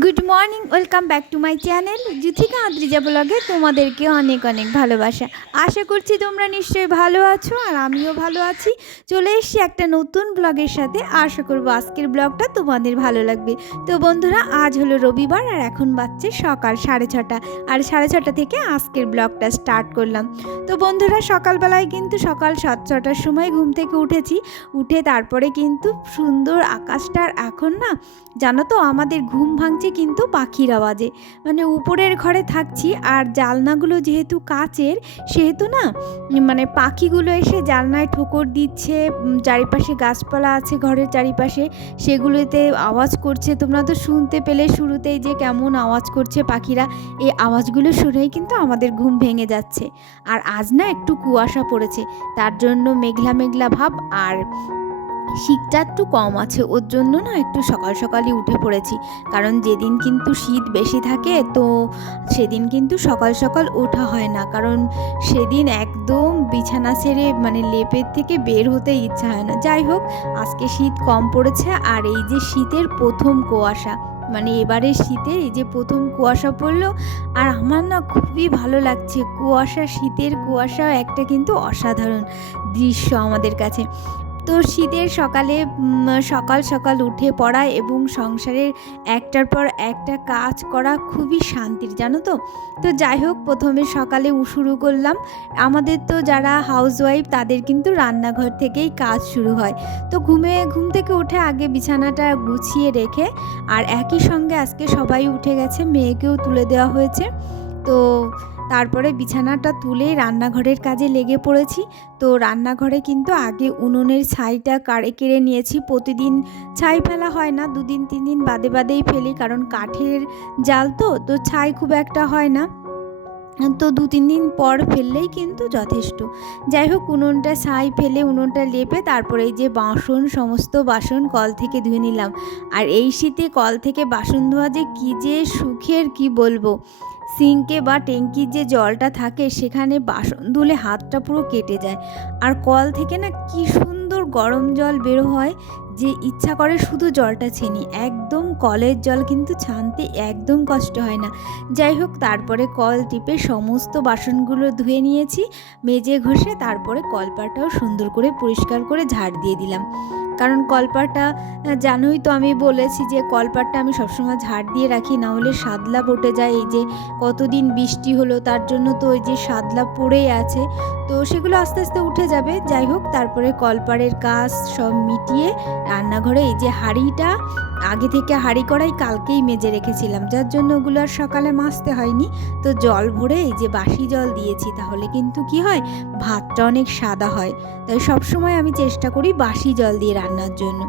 Good morning, welcome back to my channel Juthika Adrija ব্লগে তোমাদেরকে অনেক অনেক ভালোবাসা। আশা করছি তোমরা নিশ্চয়ই ভালো আছো আর আমিও ভালো আছি। চলে এসেছি একটা নতুন ব্লগের সাথে। আশা করবো আজকের ব্লগটা তোমাদের ভালো লাগবে। তো বন্ধুরা, আজ হলো রবিবার আর এখন বাজছে সকাল 6:30, আর 6:30 থেকে আজকের ব্লগটা স্টার্ট করলাম। তো বন্ধুরা, সকালবেলায় কিন্তু সকাল 7-6টার সময় ঘুম থেকে উঠে তারপরে কিন্তু সুন্দর আকাশটার এখন না জানো তো আমাদের ঘুম ভাঙছে কিন্তু পাখির আওয়াজে। মানে উপরের ঘরে থাকছি আর জানলাগুলো যেহেতু কাচের, সেহেতু না মানে পাখিগুলো এসে জানলায় ঠোকর দিচ্ছে। চারিপাশে গাছপালা আছে ঘরের চারিপাশে, সেগুলোতে আওয়াজ করছে। তোমরা তো শুনতে পেলে শুরুতেই যে কেমন আওয়াজ করছে পাখিরা। এই আওয়াজগুলো শুনেই কিন্তু আমাদের ঘুম ভেঙে যাচ্ছে। আর আজ না একটু কুয়াশা পড়েছে, তার জন্য মেঘলা মেঘলা ভাব, আর শীতটা একটু কম আছে, ওর জন্য না একটু সকাল সকালই উঠে পড়েছি। কারণ যেদিন কিন্তু শীত বেশি থাকে তো সেদিন কিন্তু সকাল সকাল ওঠা হয় না, কারণ সেদিন একদম বিছানা ছেড়ে মানে লেপের থেকে বের হতে ইচ্ছা হয় না। যাই হোক, আজকে শীত কম পড়েছে। আর এই যে শীতের প্রথম কুয়াশা, মানে এবারে শীতের এই যে প্রথম কুয়াশা পড়লো, আর আমার না খুবই ভালো লাগছে। কুয়াশা, শীতের কুয়াশা একটা কিন্তু অসাধারণ দৃশ্য আমাদের কাছে। তো শীতের সকালে সকাল সকাল উঠে পড়া এবং সংসারের একটার পর একটা কাজ করা খুবই শান্তির, জানো তো। তো যাই হোক, প্রথমে সকালে শুরু করলাম। আমাদের তো যারা হাউসওয়াইফ তাদের কিন্তু রান্নাঘর থেকেই কাজ শুরু হয়। তো ঘুম থেকে উঠে আগে বিছানাটা গুছিয়ে রেখে, আর একই সঙ্গে আজকে সবাই উঠে গেছে, মেয়েকেও তুলে দেওয়া হয়েছে। তো তারপরে বিছানাটা তুলে রান্নাঘরের কাজে লেগে পড়েছি। তো রান্নাঘরে কিন্তু আগে উনুনের ছাইটা কেড়ে নিয়েছি। প্রতিদিন ছাই ফেলা হয় না, 2-3 দিন বাদে বাদেই ফেলি, কারণ কাঠের জাল তো ছাই খুব একটা হয় না। তো 2-3 দিন পর ফেললেই কিন্তু যথেষ্ট। যাই হোক, উনুনটা ছাই ফেলে উনুনটা লেপে তারপরে এই যে সমস্ত বাসন কল থেকে ধুয়ে নিলাম। আর এই শীতে কল থেকে বাসন ধোয়া যে কী যে সুখের, কি বলবো। সিঙ্কে বা ট্যাঙ্কির যে জলটা থাকে সেখানে বাসন ধুলে হাতটা পুরো কেটে যায়। আর কল থেকে না কি সুন্দর গরম জল বেরো হয়, যে ইচ্ছা করে শুধু জলটা ছেনি। একদম কলের জল কিন্তু ছানতে একদম কষ্ট হয় না। যাই হোক, তারপরে কল টিপে সমস্ত বাসনগুলো ধুয়ে নিয়েছি মেজে ঘষে। তারপরে কলপাটাও সুন্দর করে পরিষ্কার করে ঝাড় দিয়ে দিলাম, কারণ কলপাটা জানোই তো, আমি বলেছি যে কলপাটটা আমি সবসময় ঝাড় দিয়ে রাখি, না হলে সাদলা পড়ে যায়। এই যে কতদিন বৃষ্টি হলো তার জন্য তো ওই যে সাদলা পড়েই আছে, তো সেগুলো আস্তে আস্তে উঠে যাবে। যাই হোক, তারপরে কলপাড়ের কাজ সব মিটিয়ে রান্নাঘরে এই যে হাঁড়িটা, আগে থেকে হাঁড়ি কড়াই কালকেই মেজে রেখেছিলাম, যার জন্য ওগুলো আর সকালে মাজতে হয়নি। তো জল ভরে এই যে বাসি জল দিয়েছি, তাহলে কিন্তু কি হয়, ভাতটা অনেক সাদা হয়। তাই সবসময় আমি চেষ্টা করি বাসি জল দিয়ে রান্নার জন্য।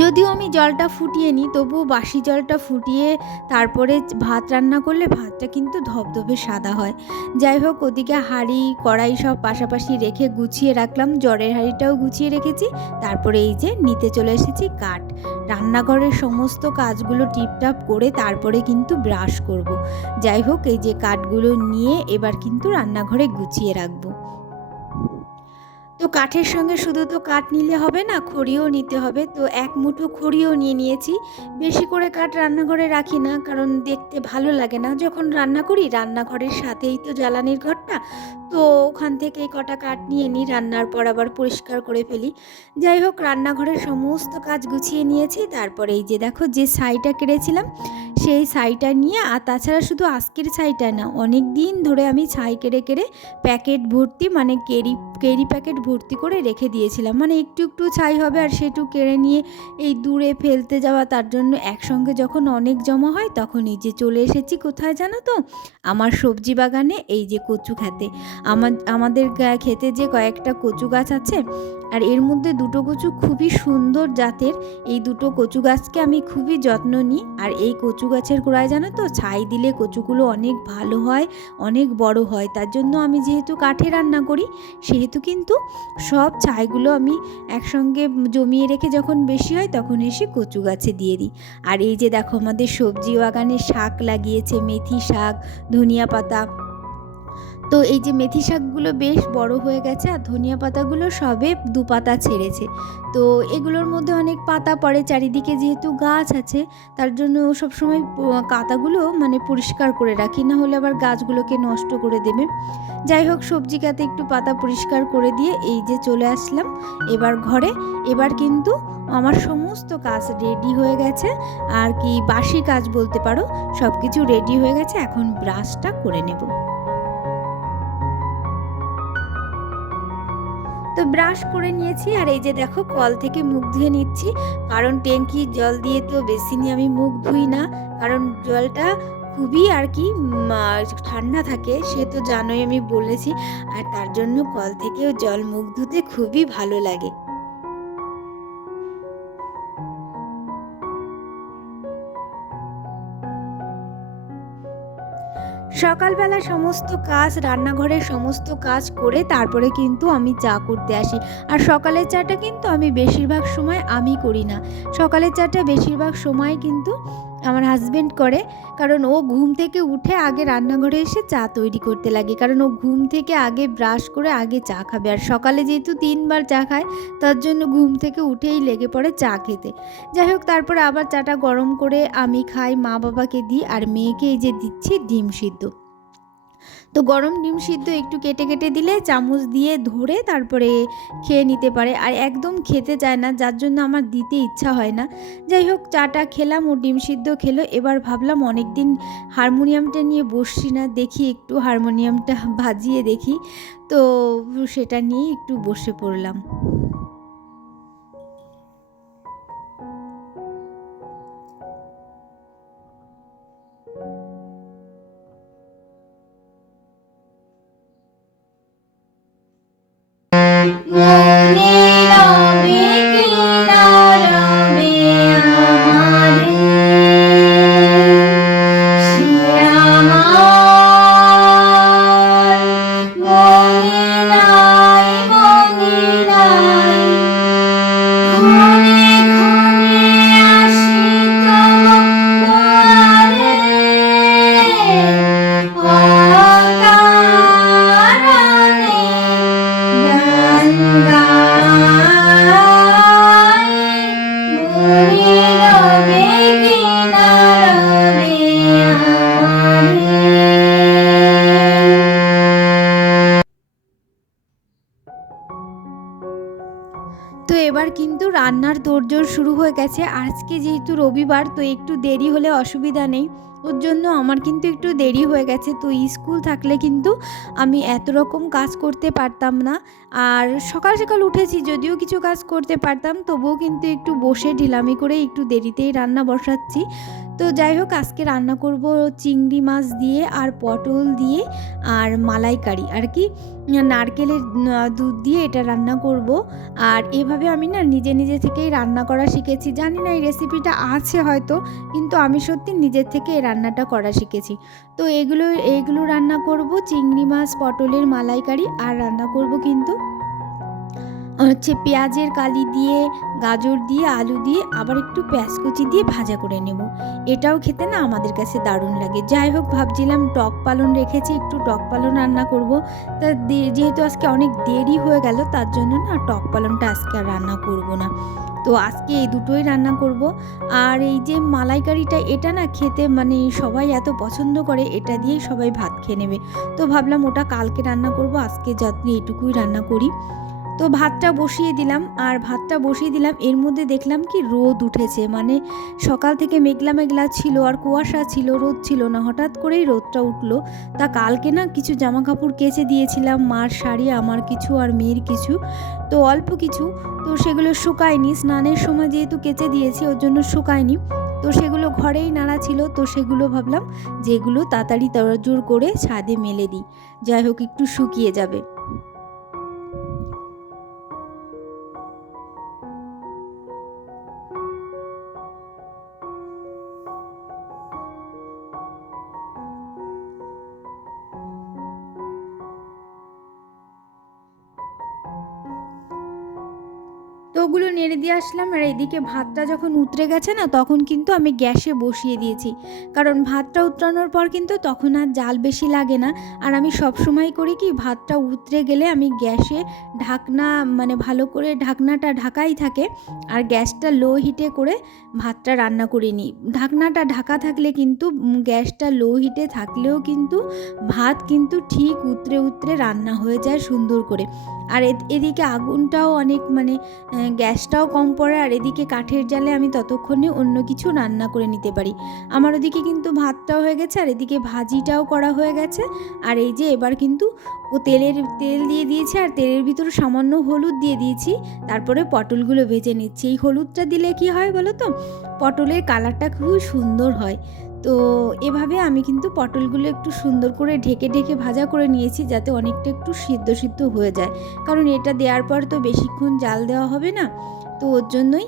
যদিও আমি জলটা ফুটিয়ে নিই, তবুও বাসি জলটা ফুটিয়ে তারপরে ভাত রান্না করলে ভাতটা কিন্তু ধবধবে সাদা হয়। যাই হোক, ওদিকে হাঁড়ি কড়াই সব পাশাপাশি রেখে গুছিয়ে রাখলাম, জলের হাঁড়িটাও গুছিয়ে রেখেছি। তারপরে এই যে নিতে চলে এসেছি কাঠ। রান্নাঘরের সমস্ত কাজগুলো টিপটাপ করে তারপরে কিন্তু ব্রাশ করব। যাই হোক, এই যে কাঠগুলো নিয়ে এবার কিন্তু রান্নাঘরে গুছিয়ে রাখবো। তো কাঠের সঙ্গে শুধু তো কাঠ নিলে হবে না, খড়িও নিতে হবে। তো এক মুঠো খড়িও নিয়েছি। বেশি করে কাঠ রান্নাঘরে রাখি না, কারণ দেখতে ভালো লাগে না। যখন রান্না করি রান্নাঘরের সাথেই তো জ্বালানির ঘরটা, তো ওখান থেকেই কটা কাঠ নিয়ে নিই, রান্নার পর আবার পরিষ্কার করে ফেলি। যাই হোক, রান্নাঘরের সমস্ত কাজ গুছিয়ে নিয়েছি। তারপরে এই যে দেখো, যে ছাইটা কেড়েছিলাম সেই ছাইটা নিয়ে, আর তাছাড়া শুধু আজকের ছাইটা না, অনেক দিন ধরে আমি ছাই কেড়ে প্যাকেট ভর্তি, মানে কেরি প্যাকেট ভর্তি করে রেখে দিয়েছিলাম। মানে একটু একটু ছাই হবে আর সেটু কেড়ে নিয়ে এই দূরে ফেলতে যাওয়া, তার জন্য একসঙ্গে যখন অনেক জমা হয় তখন এই যে চলে এসেছি কোথায় জানো তো, আমার সবজি বাগানে, এই যে কচু খেতে। আমাদের খেতে যে কয়েকটা কচু গাছ আছে, আর এর মধ্যে দুটো কচু খুবই সুন্দর জাতের। এই দুটো কচু গাছকে আমি খুবই যত্ন নিই। আর এই কচু গাছের গোড়ায় জানো তো, ছাই দিলে কচুগুলো অনেক ভালো হয়, অনেক বড় হয়। তার জন্য আমি যেহেতু কাঠে রান্না করি, সেহেতু কিন্তু সব ছাইগুলো আমি একসঙ্গে জমিয়ে রেখে যখন বেশি হয় তখন এসে কচু গাছে দিয়ে দিই। আর এই যে দেখো, আমাদের সবজি বাগানে শাক লাগিয়েছে, মেথি শাক, ধনিয়া পাতা। তো এই যে মেথি শাকগুলো বেশ বড় হয়ে গেছে আর ধনিয়া পাতাগুলো সবে 2 পাতা ছেড়েছে। তো এগুলোর মধ্যে অনেক পাতা পড়ে, চারিদিকে যেহেতু গাছ আছে তার জন্য সবসময় কাতাগুলো মানে পরিষ্কার করে রাখি, না হলে আবার গাছগুলোকে নষ্ট করে দেবে। যাই হোক, সবজি খাতে একটু পাতা পরিষ্কার করে দিয়ে এই যে চলে আসলাম এবার ঘরে। এবার কিন্তু আমার সমস্ত কাজ রেডি হয়ে গেছে, আর কি বাসি কাজ বলতে পারো, সব কিছু রেডি হয়ে গেছে। এখন ব্রাশটা করে নেব। তো ব্রাশ করে নিয়েছি, আর এই যে দেখো কল থেকে মুখ ধুয়ে নিচ্ছি, কারণ ট্যাঙ্কির জল দিয়ে তো বেসিনে আমি মুখ ধুই না, কারণ জলটা খুবই আর কি ঠান্ডা থাকে, সে তো জানোই, আমি বলেছি। আর তার জন্য কল থেকেও জল মুখ ধুতে খুবই ভালো লাগে। সকালবেলা সমস্ত কাজ, রান্নাঘরের সমস্ত কাজ করে তারপরে কিন্তু আমি চা করতে আসি। আর সকালের চাটা কিন্তু আমি বেশিরভাগ সময় আমি করি না, সকালের চাটা বেশিরভাগ সময় কিন্তু আমার হাজবেন্ড করে, কারণ ও ঘুম থেকে উঠে আগে রান্নাঘরে এসে চা তৈরি করতে লাগে, কারণ ও ঘুম থেকে আগে ব্রাশ করে আগে চা খাবে। আর সকালে যেহেতু 3বার চা খায়, তার জন্য ঘুম থেকে উঠেই লেগে পড়ে চা খেতে। যাই হোক, তারপরে আবার চাটা গরম করে আমি খাই, মা বাবাকে দিই, আর মেয়েকে এই যে দিচ্ছি ডিম সিদ্ধ। তো গরম ডিম সিদ্ধ একটু কেটে কেটে দিলে চামচ দিয়ে ধরে তারপরে খেয়ে নিতে পারে, আর একদম খেতে চায় না, যার জন্য আমার দিতে ইচ্ছা হয় না। যাই হোক, চাটা খেলাম, ও ডিম সিদ্ধ খেলো। এবার ভাবলাম অনেক দিন হারমোনিয়ামটা নিয়ে বসছি না, দেখি একটু হারমোনিয়ামটা বাজিয়ে দেখি। তো সেটা নিয়ে একটু বসে পড়লাম। তো এবার কিন্তু রান্নার তোড়জোড় শুরু হয়ে গেছে। আজকে যেহেতু রবিবার, তো একটু দেরি হলে অসুবিধা নেই, ওর জন্য আমার কিন্তু একটু দেরি হয়ে গেছে। তো স্কুল থাকলে কিন্তু আমি এত রকম কাজ করতে পারতাম না। আর সকাল সকাল উঠেছি, যদিও কিছু কাজ করতে পারতাম, তবুও কিন্তু একটু বসে ঢিলামি করে একটু দেরিতেই রান্না বসাচ্ছি। তো যাই হোক, আজকে রান্না করব চিংড়ি মাছ দিয়ে আর পটল দিয়ে আর মালাইকারি আর কি, নারকেলের দুধ দিয়ে এটা রান্না করব। আর এভাবে আমি না নিজে নিজে থেকেই রান্না করা শিখেছি, জানি না এই রেসিপিটা আছে হয়তো, কিন্তু আমি সত্যি নিজের থেকে এই রান্নাটা করা শিখেছি। তো এগুলো রান্না করব, চিংড়ি মাছ পটলের মালাইকারি, আর রান্না করব কিন্তু হচ্ছে পেঁয়াজের কালি দিয়ে, গাজর দিয়ে, আলু দিয়ে, আবার একটু পেঁয়াজ কুচি দিয়ে ভাজা করে নেব। এটাও খেতে না আমাদের কাছে দারুণ লাগে। যাই হোক, ভাবছিলাম টক পালন রেখেছি, একটু টক পালন রান্না করব। তা যেহেতু আজকে অনেক দেরি হয়ে গেল, তার জন্য না টক পালনটা আজকে আর রান্না করব না। তো আজকে এই দুটোই রান্না করব। আর এই যে মালাইকারিটা, এটা না খেতে মানে সবাই এত পছন্দ করে, এটা দিয়েই সবাই ভাত খেয়ে নেবে। তো ভাবলাম ওটা কালকে রান্না করব, আজকে যত্নে এটুকুই রান্না করি। তো ভাতটা বসিয়ে দিলাম, আর ভাতটা বসিয়ে দিলাম, এর মধ্যে দেখলাম কি রোদ উঠেছে, মানে সকাল থেকে মেঘলা মেঘলা ছিল আর কুয়াশা ছিল, রোদ ছিল না, হঠাৎ করেই রোদটা উঠলো। তা কালকে না কিছু জামা কাপড় কেচে দিয়েছিলাম, মার শাড়ি, আমার কিছু আর মেয়ের কিছু, তো অল্প কিছু। তো সেগুলো শুকায়নি, স্নানের সময় যেহেতু কেচে দিয়েছি ওর জন্য শুকায়নি। তো সেগুলো ঘরেই নাড়া ছিল, তো সেগুলো ভাবলাম যেগুলো তাড়াতাড়ি তড়জোড় করে ছাদে মেলে দিই, যাই হোক একটু শুকিয়ে যাবে। তো ওগুলো নেড়ে দিয়ে আসলাম। আর এদিকে ভাতটা যখন উতরে গেছে না, তখন কিন্তু আমি গ্যাসে বসিয়ে দিয়েছি, কারণ ভাতটা উতরানোর পর কিন্তু তখন আর জাল বেশি লাগে না। আর আমি সবসময় করি কি, ভাতটা উতরে গেলে আমি গ্যাসে ঢাকনা মানে ভালো করে ঢাকনাটা ঢাকাই থাকে, আর গ্যাসটা লো হিটে করে ভাতটা রান্না করে নিই। ঢাকনাটা ঢাকা থাকলে কিন্তু গ্যাসটা লো হিটে থাকলেও কিন্তু ভাত কিন্তু ঠিক উতরে উতরে রান্না হয়ে যায় সুন্দর করে। আর এদিকে আগুনটাও অনেক মানে গ্যাসটাও কম পড়ে, আর এদিকে কাঠের জালে আমি ততক্ষণে অন্য কিছু রান্না করে নিতে পারি। আমার ওদিকে কিন্তু ভাতটাও হয়ে গেছে, আর এদিকে ভাজিটাও করা হয়ে গেছে। আর এই যে এবার কিন্তু তেল দিয়ে দিয়েছি, আর তেলের ভিতরে সামান্য হলুদ দিয়ে দিয়েছি। তারপরে পটলগুলো ভেজে নিচ্ছি। এই হলুদটা দিলে কি হয় বলো তো, পটলের কালারটা খুবই সুন্দর হয়। তো এভাবে আমি কিন্তু পটলগুলো একটু সুন্দর করে ঢেকে ঢেকে ভাজা করে নিয়েছি, যাতে অনেকটা একটু সিদ্ধ হয়ে যায়, কারণ এটা দেওয়ার পর তো বেশিক্ষণ জাল দেওয়া হবে না। তো ওর জন্যই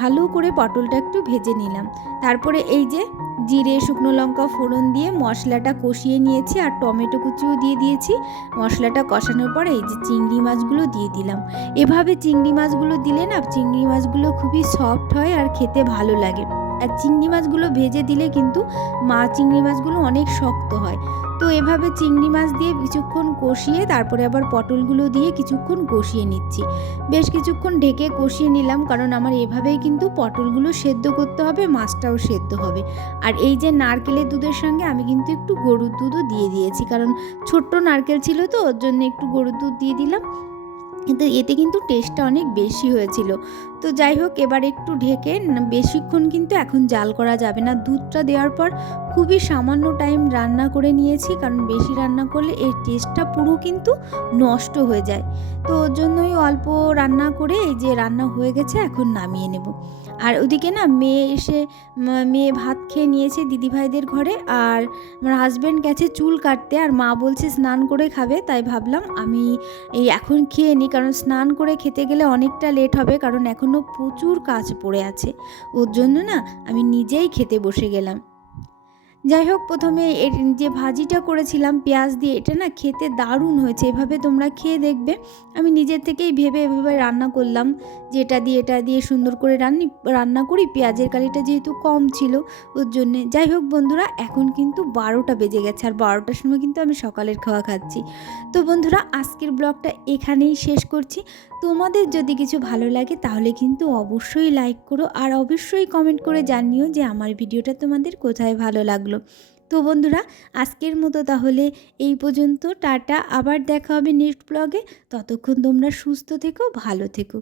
ভালো করে পটলটা একটু ভেজে নিলাম। তারপরে এই যে জিরে শুকনো লঙ্কা ফোড়ন দিয়ে মশলাটা কষিয়ে নিয়েছি, আর টমেটো কুচিও দিয়ে দিয়েছি। মশলাটা কষানোর পরে এই যে চিংড়ি মাছগুলো দিয়ে দিলাম। এভাবে চিংড়ি মাছগুলো দিলে না, চিংড়ি মাছগুলো খুবই সফট হয় আর খেতে ভালো লাগে। আর চিংড়ি মাছগুলো ভেজে দিলে কিন্তু চিংড়ি মাছগুলো অনেক শক্ত হয়। তো এভাবে চিংড়ি মাছ দিয়ে কিছুক্ষণ কষিয়ে তারপরে আবার পটলগুলো দিয়ে কিছুক্ষণ কষিয়ে নিচ্ছি। বেশ কিছুক্ষণ ঢেকে কষিয়ে নিলাম, কারণ আমার এভাবেই কিন্তু পটলগুলো সেদ্ধ করতে হবে, মাছটাও সেদ্ধ হবে। আর এই যে নারকেলের দুধের সঙ্গে আমি কিন্তু একটু গরুর দুধও দিয়ে দিয়েছি, কারণ ছোট্ট নারকেল ছিল তো, ওর জন্য একটু গরুর দুধ দিয়ে দিলাম। কিন্তু এতে কিন্তু টেস্টটা অনেক বেশি হয়েছিল। তো যাই হোক, এবার একটু ঢেকে বেশিক্ষণ কিন্তু এখন জাল করা যাবে না। দুধটা দেওয়ার পর খুবই সামান্য টাইম রান্না করে নিয়েছি, কারণ বেশি রান্না করলে এর টেস্টটা পুরো কিন্তু নষ্ট হয়ে যায়। তো ওর জন্যই অল্প রান্না করে এই যে রান্না হয়ে গেছে, এখন নামিয়ে নেব। আর ওদিকে না মেয়ে ভাত খেয়ে নিয়েছে দিদিভাইদের ঘরে, আর আমার হাজব্যান্ড গেছে চুল কাটতে, আর মা বলছে স্নান করে খাবে, তাই ভাবলাম আমি এই এখন খেয়ে নিই, কারণ স্নান করে খেতে গেলে অনেকটা লেট হবে, কারণ এখনও প্রচুর কাজ পড়ে আছে। ওর জন্য না আমি নিজেই খেতে বসে গেলাম। যাই হোক, প্রথমে এর যে ভাজিটা করেছিলাম পেঁয়াজ দিয়ে, এটা না খেতে দারুণ হয়েছে। এভাবে তোমরা খেয়ে দেখবে। আমি নিজের থেকেই ভেবে এভাবে রান্না করলাম যে এটা দিয়ে সুন্দর করে রান্না করি। পেঁয়াজের কালিটা যেহেতু কম ছিল ওর জন্যে। যাই হোক বন্ধুরা, এখন কিন্তু 12টা বেজে গেছে, আর 12টার সময় কিন্তু আমি সকালের খাওয়া খাচ্ছি। তো বন্ধুরা, আজকের ব্লগটা এখানেই শেষ করছি। তোমাদের যদি কিছু ভালো লাগে তাহলে কিন্তু অবশ্যই লাইক করো, আর অবশ্যই কমেন্ট করে জানিও যে আমার ভিডিওটা তোমাদের কোথায় ভালো লাগলো। তো বন্ধুরা, আজকের মতো তাহলে এই পর্যন্ত। টাটা, আবার দেখা হবে নেক্সট ব্লগে। ততক্ষণ তোমরা সুস্থ থেকো, ভালো থেকো।